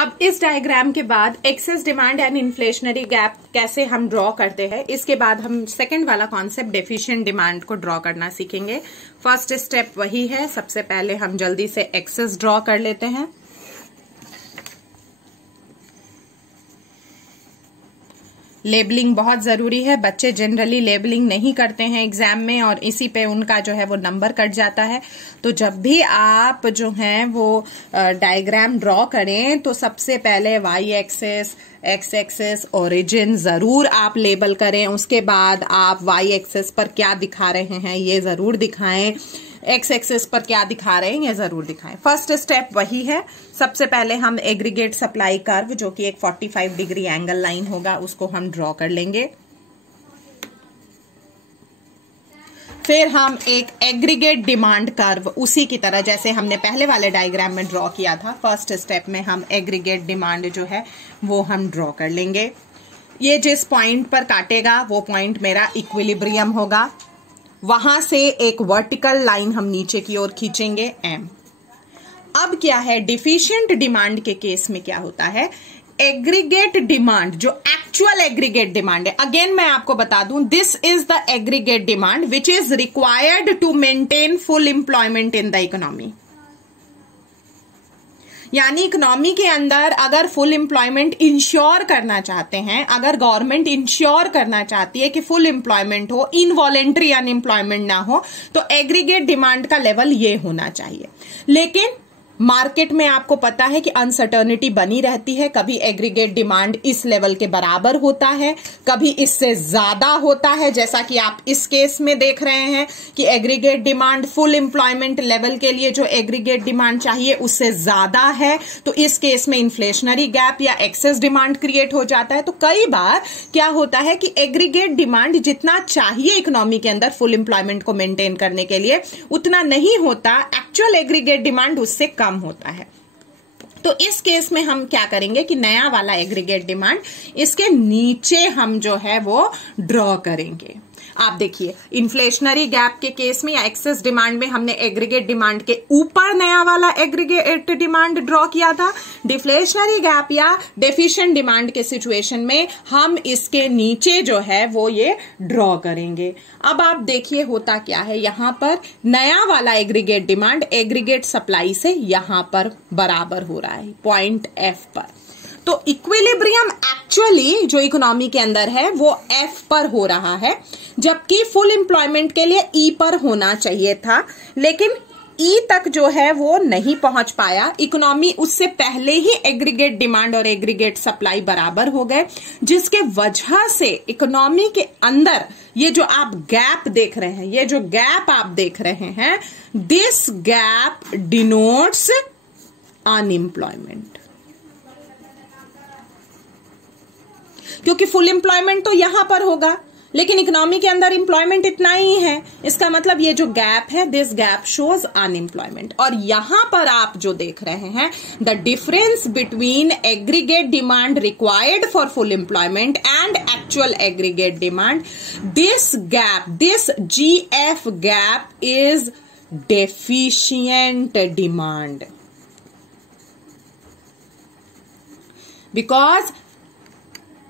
अब इस डायग्राम के बाद excess demand and inflationary gap कैसे हम ड्रॉ करते हैं, इसके बाद हम सेकंड वाला कॉन्सेप्ट डेफिशिएंट डिमांड को ड्रॉ करना सीखेंगे। फर्स्ट स्टेप वही है, सबसे पहले हम जल्दी से एक्सेस ड्रॉ कर लेते हैं। लेबलिंग बहुत जरूरी है, बच्चे जनरली लेबलिंग नहीं करते हैं एग्जाम में और इसी पे उनका जो है वो नंबर कट जाता है। तो जब भी आप जो है वो डायग्राम ड्रॉ करें तो सबसे पहले Y axis, X axis, origin जरूर आप लेबल करें। उसके बाद आप वाई एक्सेस पर क्या दिखा रहे हैं ये जरूर दिखाएं, एक्स एक्सेस पर क्या दिखा रहे हैं ये जरूर दिखाएं। फर्स्ट स्टेप वही है, सबसे पहले हम एग्रीगेट सप्लाई कर्व जो कि एक 45 डिग्री एंगल लाइन होगा उसको हम ड्रॉ कर लेंगे। फिर हम एक एग्रीगेट डिमांड कर्व उसी की तरह जैसे हमने पहले वाले डायग्राम में ड्रॉ किया था, फर्स्ट स्टेप में हम एग्रीगेट डिमांड जो है वो हम ड्रॉ कर लेंगे। ये जिस पॉइंट पर काटेगा वो पॉइंट मेरा इक्विलिब्रियम होगा, वहां से एक वर्टिकल लाइन हम नीचे की ओर खींचेंगे एम। अब क्या है, डिफिशिएंट डिमांड के केस में क्या होता है, एग्रीगेट डिमांड जो एक्चुअल एग्रीगेट डिमांड है, अगेन मैं आपको बता दूं this is the aggregate demand which is required to maintain full employment in the economy. यानी इकोनॉमी के अंदर अगर फुल एम्प्लॉयमेंट इंश्योर करना चाहते हैं, अगर गवर्नमेंट इंश्योर करना चाहती है कि फुल एम्प्लॉयमेंट हो, इनवॉलेंट्री अनएम्प्लॉयमेंट ना हो, तो एग्रीगेट डिमांड का लेवल ये होना चाहिए। लेकिन मार्केट में आपको पता है कि अनसर्टेनिटी बनी रहती है, कभी एग्रीगेट डिमांड इस लेवल के बराबर होता है, कभी इससे ज्यादा होता है, जैसा कि आप इस केस में देख रहे हैं कि aggregate demand full employment level के लिए जो एग्रीगेट डिमांड चाहिए उससे ज्यादा है, तो इस केस में इन्फ्लेशनरी गैप या एक्सेस डिमांड क्रिएट हो जाता है। तो कई बार क्या होता है कि एग्रीगेट डिमांड जितना चाहिए इकोनॉमी के अंदर फुल एम्प्लॉयमेंट को मेंटेन करने के लिए उतना नहीं होता, एक्चुअल एग्रीगेट डिमांड उससे कम होता है। तो इस केस में हम क्या करेंगे कि नया वाला एग्रीगेट डिमांड इसके नीचे हम जो है वो ड्रॉ करेंगे। आप देखिए इन्फ्लेशनरी गैप के केस में या एक्सेस डिमांड में हमने एग्रीगेट डिमांड के ऊपर नया वाला एग्रीगेट डिमांड ड्रॉ किया था। डिफ्लेशनरी गैप या डेफिशिएंट डिमांड के सिचुएशन में हम इसके नीचे जो है वो ये ड्रॉ करेंगे। अब आप देखिए होता क्या है, यहां पर नया वाला एग्रीगेट डिमांड एग्रीगेट सप्लाई से यहां पर बराबर हो रहा है पॉइंट एफ पर। तो इक्विलिब्रियम एक्चुअली जो इकोनॉमी के अंदर है वो एफ पर हो रहा है, जबकि फुल एम्प्लॉयमेंट के लिए ई पर होना चाहिए था, लेकिन ई तक जो है वो नहीं पहुंच पाया। इकोनॉमी उससे पहले ही एग्रीगेट डिमांड और एग्रीगेट सप्लाई बराबर हो गए, जिसके वजह से इकोनॉमी के अंदर ये जो आप गैप देख रहे हैं, ये जो गैप आप देख रहे हैं, दिस गैप डिनोट्स अनएम्प्लॉयमेंट, क्योंकि फुल एम्प्लॉयमेंट तो यहां पर होगा लेकिन इकोनॉमी के अंदर एम्प्लॉयमेंट इतना ही है। इसका मतलब ये जो गैप है, दिस गैप शोज अनएम्प्लॉयमेंट। और यहां पर आप जो देख रहे हैं, the difference between aggregate demand required for full employment and actual aggregate demand, this gap, this GF gap is deficient demand, because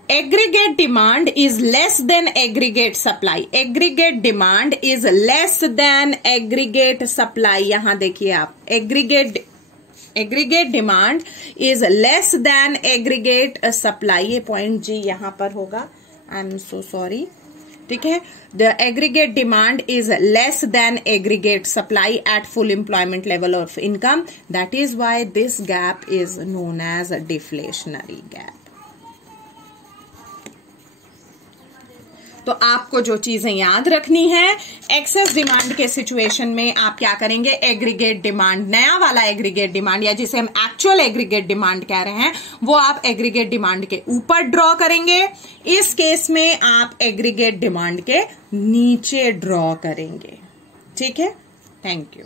aggregate demand is less than aggregate supply, aggregate demand is less than aggregate supply। यहां देखिए आप, aggregate demand is less than aggregate supply, ये point जी यहां पर होगा, I am so sorry, ठीक है। The aggregate demand is less than aggregate supply at full employment level of income, that is why this gap is known as a deflationary gap। तो आपको जो चीजें याद रखनी है, एक्सेस डिमांड के सिचुएशन में आप क्या करेंगे, एग्रीगेट डिमांड, नया वाला एग्रीगेट डिमांड या जिसे हम एक्चुअल एग्रीगेट डिमांड कह रहे हैं, वो आप एग्रीगेट डिमांड के ऊपर ड्रॉ करेंगे। इस केस में आप एग्रीगेट डिमांड के नीचे ड्रॉ करेंगे। ठीक है, थैंक यू।